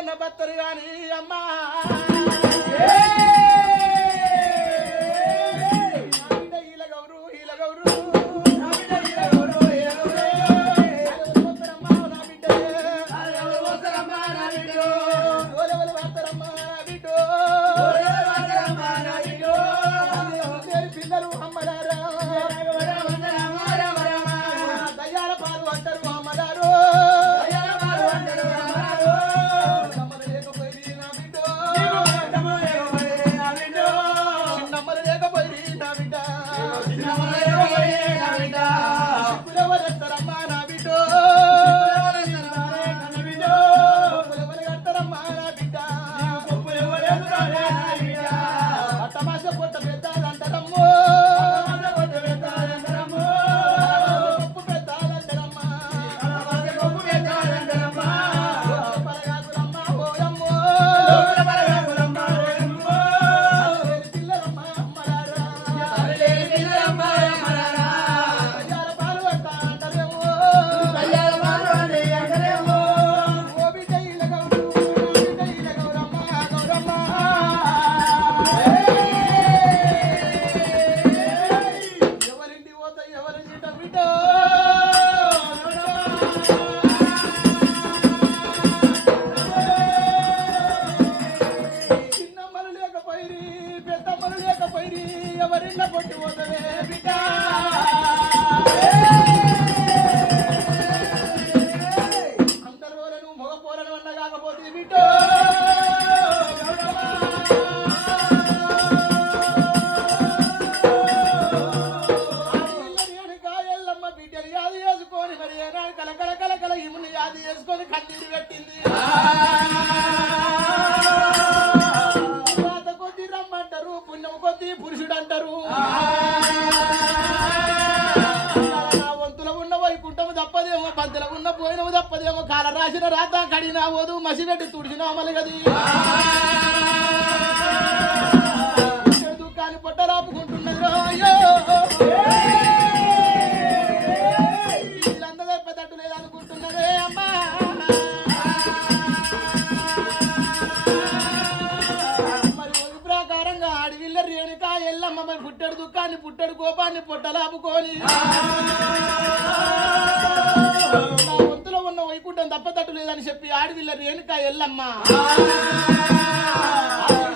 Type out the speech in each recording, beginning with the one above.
ఎవరన్నా బత్తరు గాని అమ్మా ఈల గౌరు ఈల గౌరు పిల్లలు అమ్మలారా దయ్యాల పాలు అంటారు అమ్మలారు చిన్నమ్మలు లేకపోయి నా బిడ్డ ఎవరెత్తారమ్మా నా బిడ్డ ఎవరు కడతారమ్మా నా బిడ్డ అట్టమాస పొట్ట పెద్దాలంటారమ్మో చిన్నమ్మలు లేకపోయి పెద్దమ్మలు లేకపోయి ఎవరిన్న కొట్టి పోతవే బిడ్డ అందరు పోలను మగ పోలను అన్న కాకపోతే బిడ్డ ఎల్లమ్మ బిడ్డలు యాది చేసుకొని మరి ఏనాడు కలకల కలకల ఇముని యాది చేసుకొని కన్నీరు పెట్టింది కొద్ది రమ్మంటారు పుణ్యం కొద్ది పురుషుడు అంటారు వంతుల ఉన్న వైకుంఠము తప్పదేమో పంతుల ఉన్న పోయినము తప్పదేమో కాల రాసిన రాత కడినా ఓదు మసిపెట్టి తుడిచిన అమలు గది దుఃఖాన్ని పొట్టరాపుకుంటున్నది అయ్యో వీళ్ళందరూ పెద్దట్టు లేదనుకుంటున్నదే అమ్మా అడవిల్ల రేణుక ఎల్లమ్మ మరి పుట్టడు దుఃఖాన్ని పుట్టడు కోపాన్ని పొట్టలాపుకొని నా వంతులో ఉన్న వైకుంఠం తప్పతట్టు లేదని చెప్పి ఆడవిల్ల రేణుక ఎల్లమ్మ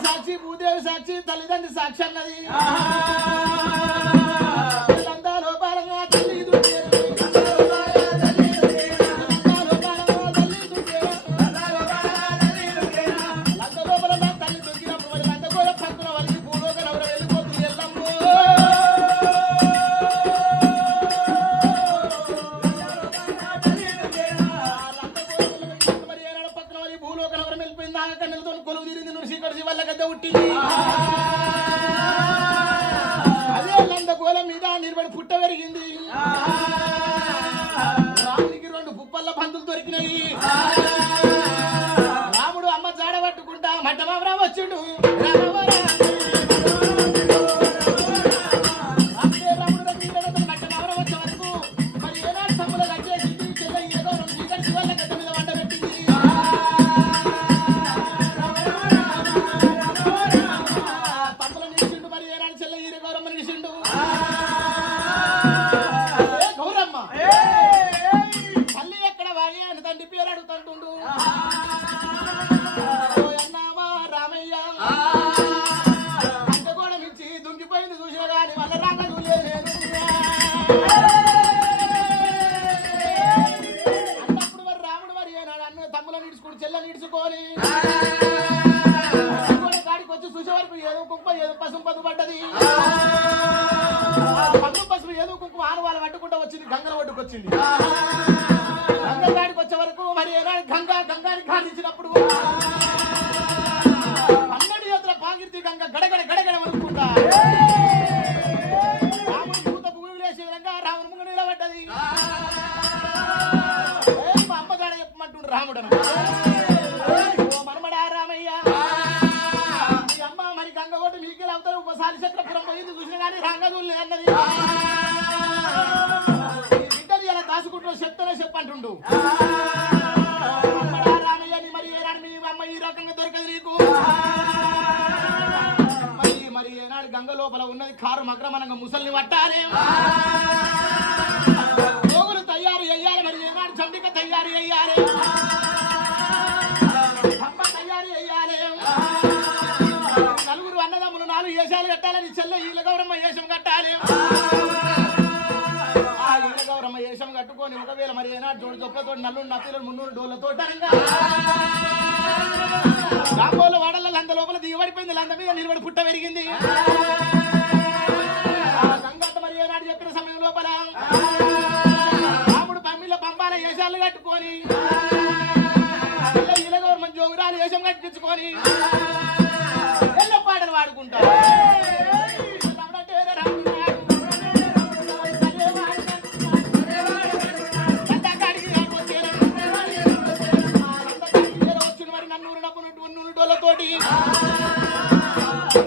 సాక్షి భూదేవి సాక్షి తల్లిదండ్రి సాక్షి అన్నది లోపాలంగా తల్లి కొలువు తీరింది నుడిసి వల్ల గద్ద ఉట్టింది అదే లందగోల మీద నిలబడి పుట్ట పెరిగింది రాముడికి 2 పుప్పల్ల బంతులు దొరికినాయి రాముడు అమ్మ జాడ పట్టుకుంటా మట్టమామరా వచ్చిండు మట్టమామరా వచ్చే వరకు మరి ఏనాడు తమ్ముల గచ్చేసి చెల్ల ఏదో 2 చీకటి వల్ల గద్ద మీద వంట పెట్టింది గౌరమ్మ తల్లి ఎక్కడ వాడి అని తండ్రి పేరు అడుగుతుంటుండు అన్నావా రామయ్య అంత కూడా మించి దుంకిపోయింది చూసిన కానీ వాళ్ళ రాక అన్నప్పుడు మరి రాముడు మరి అన్న తమ్ములను ఇడుచుకుని చెల్లెని ఇడుచుకొని కాడికి వచ్చి చూసే వరకు ఏదో కుక్క ఏదో పసుపు పదు పడ్డది పసుపు ఏదో కుక్క ఆనవాళ్ళు పట్టుకుంటూ వచ్చింది గంగల ఒడ్డుకు వచ్చింది గంగ కాడికి వచ్చే వరకు మరి గంగాని ఖాళించినప్పుడు 12 యోధుల పాగిర్తి గంగ గడగడ గడగడ వణుకుంటా రాముడు పూత పువ్వులు వేసే విధంగా రాముడు ముందు నిలబడ్డది మా అమ్మగాడ చెప్పమంటుండు రాముడు మనమడా రామయ్య మీ అమ్మ మరి గంగ ఒడ్డు మీకెళ్ళి అవుతారు ఉపసారి చక్రపురం పోయింది చూసిన కానీ రంగదూలు అన్నది బిడ్డలు ఇలా దాచుకుంటూ చెప్తానో చెప్పంటుండు రామయ్య మరి ఏరాడు మీ అమ్మ నమ్మకంగా దొరకదు నీకు మరి ఏనాడు గంగ లోపల ఉన్నది కారు మగ్రమనంగా ముసల్ని పట్టాలి గోగులు తయారు అయ్యాలి మరి ఏనాడు చండిక తయారు అయ్యాలి పంప తయారు అయ్యాలి నలుగురు అన్నదమ్ములు 4 వేషాలు కట్టాలని చెల్లె ఈల గౌరమ్మ వేషం కట్టాలి ఆ ఈల గౌరమ్మ వేషం కట్టుకొని ఒకవేళ మరి ఏనాడు జోడు చొప్పతో నల్లుడు నత్తిలు 300 డోళ్ళతో రాంబోలు వాడల లంద లోపల దిగబడిపోయింది లంద మీద నిలబడి పుట్ట పెరిగింది గంగత్త మరి ఏనాడు చెప్పిన సమయం లోపల రాముడు పమ్మిలో పంపాల వేషాలు కట్టుకొని ఈల గౌరమ్మ జోగురాలు వేషం కట్టించుకొని ఎన్నో పాటలు పాడుకుంటారు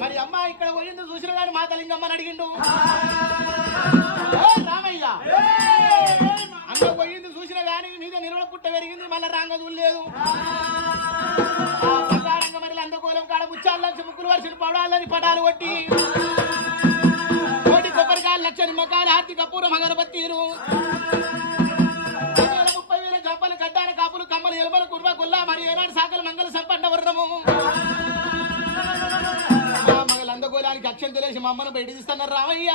మరి అమ్మ ఇక్కడ పోయింది చూసిన గాని మాతలింగమ్మని అడిగిండు రామయ్య అన్న పోయింది చూసిన గాని మీద నిలబడ పుట్ట పెరిగింది మళ్ళీ రాంగ చూడలేదు బంగారంగ మరి అందకోలం కాడ ముచ్చాల ముక్కులు వర్షలు పడాలని పటాలు కొట్టి కోటి కొబ్బరికాయలు లక్షని మొక్కలు హార్తి కపూరం అగరబత్తీరు 30,000 జంపలు గడ్డాన కాపులు కమ్మలు ఎలుమల కుర్మ గుల్లా మరి ఏనాడు సాకలు మంగళ సంపన్న వర్ణము మగలందగోలానికి అక్షం తెలిసి మా అమ్మను బయట తీస్తున్నారు రామయ్య